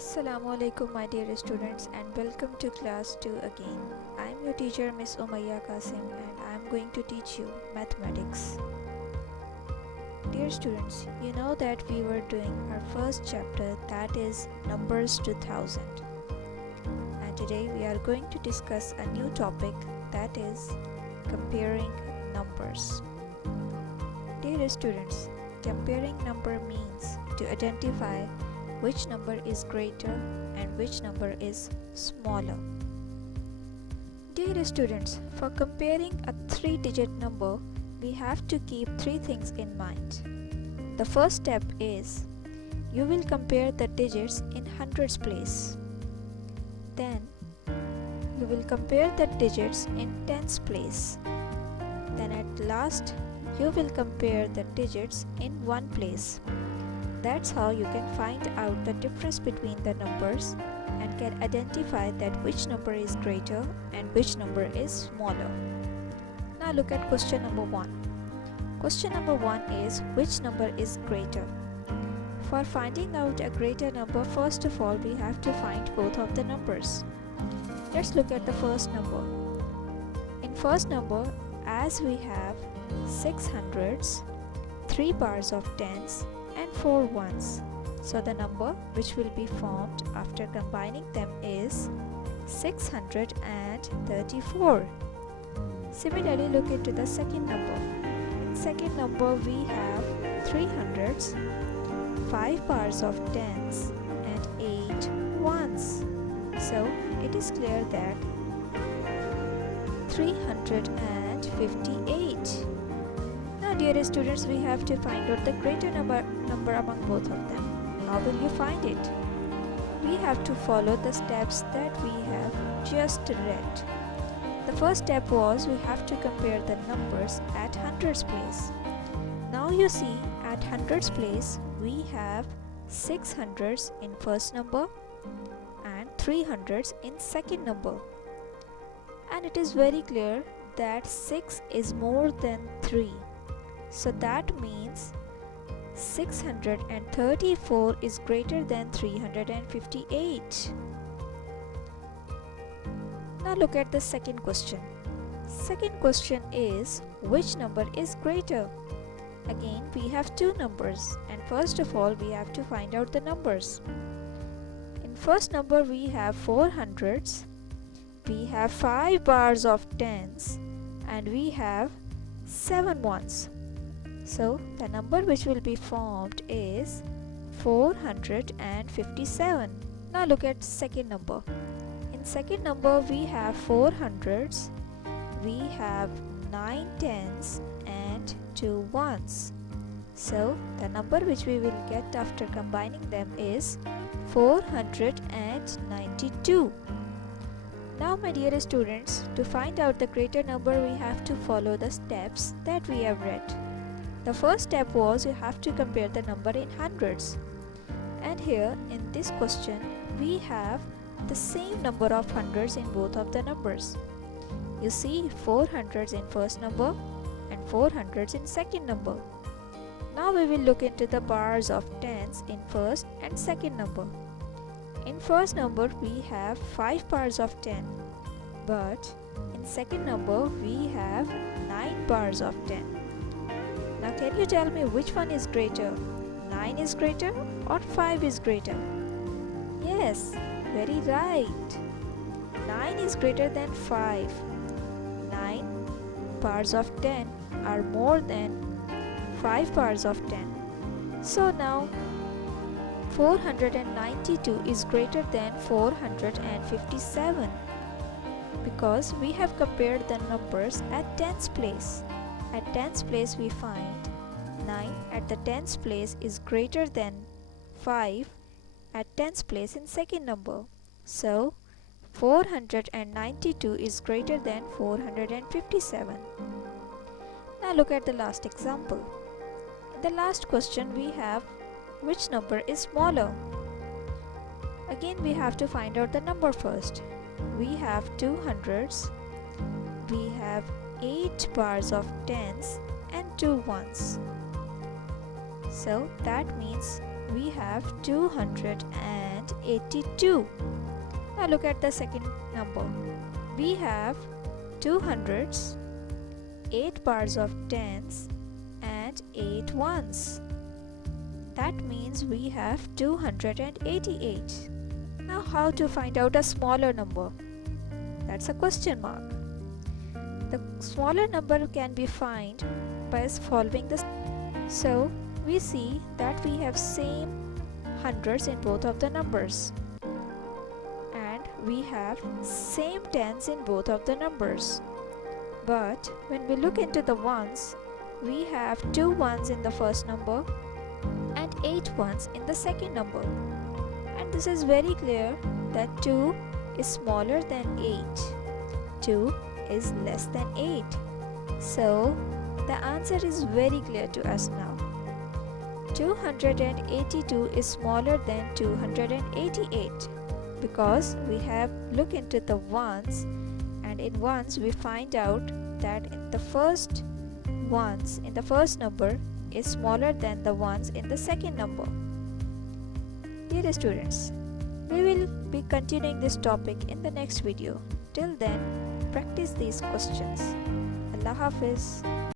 Assalamu alaikum my dear students and welcome to class 2 again. I am your teacher Miss Umaiya Qasim and I am going to teach you mathematics. Dear students, you know that we were doing our first chapter, that is numbers to 1000. And today we are going to discuss a new topic, that is comparing numbers. Dear students, comparing number means to identify which number is greater and which number is smaller. Dear students, for comparing a 3-digit number, we have to keep 3 things in mind. The first step is you will compare the digits in hundreds place. Then you will compare the digits in tens place. Then at last you will compare the digits in one place. That's how you can find out the difference between the numbers and can identify that which number is greater and which number is smaller. Now look at question number 1. Question number 1 is which number is greater? For finding out a greater number, first of all we have to find both of the numbers. Let's look at the first number. In first number, as we have 6 hundreds, 3 bars of tens and 4 ones. So the number which will be formed after combining them is 634. Similarly, look into the second number. In second number we have 3 hundreds, 5 bars of tens and 8 ones. So it is clear that 358. Now dear students, we have to find out the greater number among both of them. How will you find it? We have to follow the steps that we have just read. The first step was we have to compare the numbers at hundreds place. Now you see at hundreds place we have 6 hundreds in first number and 3 hundreds in second number. And it is very clear that 6 is more than 3. So that means 634 is greater than 358. Now look at the second question. Second question is which number is greater? Again we have two numbers and first of all we have to find out the numbers. In first number we have 4 hundreds, we have 5 bars of tens and we have 7 ones. So the number which will be formed is 457. Now look at second number. In second number we have 4 hundreds, we have 9 tens and 2 ones. So the number which we will get after combining them is 492. Now my dear students, to find out the greater number we have to follow the steps that we have read. The first step was you have to compare the number in hundreds. And here in this question we have the same number of hundreds in both of the numbers. You see 4 hundreds in first number and 4 hundreds in second number. Now we will look into the bars of tens in first and second number. In first number we have 5 bars of 10, but in second number we have 9 bars of 10. Now can you tell me which one is greater? 9 is greater or 5 is greater? Yes, very right. 9 is greater than 5. 9 bars of 10 are more than 5 bars of 10. So now 492 is greater than 457 because we have compared the numbers at tens place. At tens place we find 9 at the tens place is greater than 5 at tens place in second number. So 492 is greater than 457. Now look at the last example. In the last question we have which number is smaller? Again we have to find out the number first. We have 2 hundreds, we have 8 bars of tens and 2 ones. So that means we have 282. Now look at the second number. We have 2 hundreds, 8 bars of tens and 8 ones. That means we have 288. Now how to find out a smaller number? That's a question mark. The smaller number can be found by following this. So we see that we have same hundreds in both of the numbers, and we have same tens in both of the numbers. But when we look into the ones, we have 2 ones in the first number and 8 ones in the second number. And this is very clear that 2 is smaller than 8. 2 is less than 8. So the answer is very clear to us now. 282 is smaller than 288 because we have looked into the ones, and in ones we find out that the first ones in the first number is smaller than the ones in the second number. Dear students, we will be continuing this topic in the next video. Till then, practice these questions. Allah Hafiz.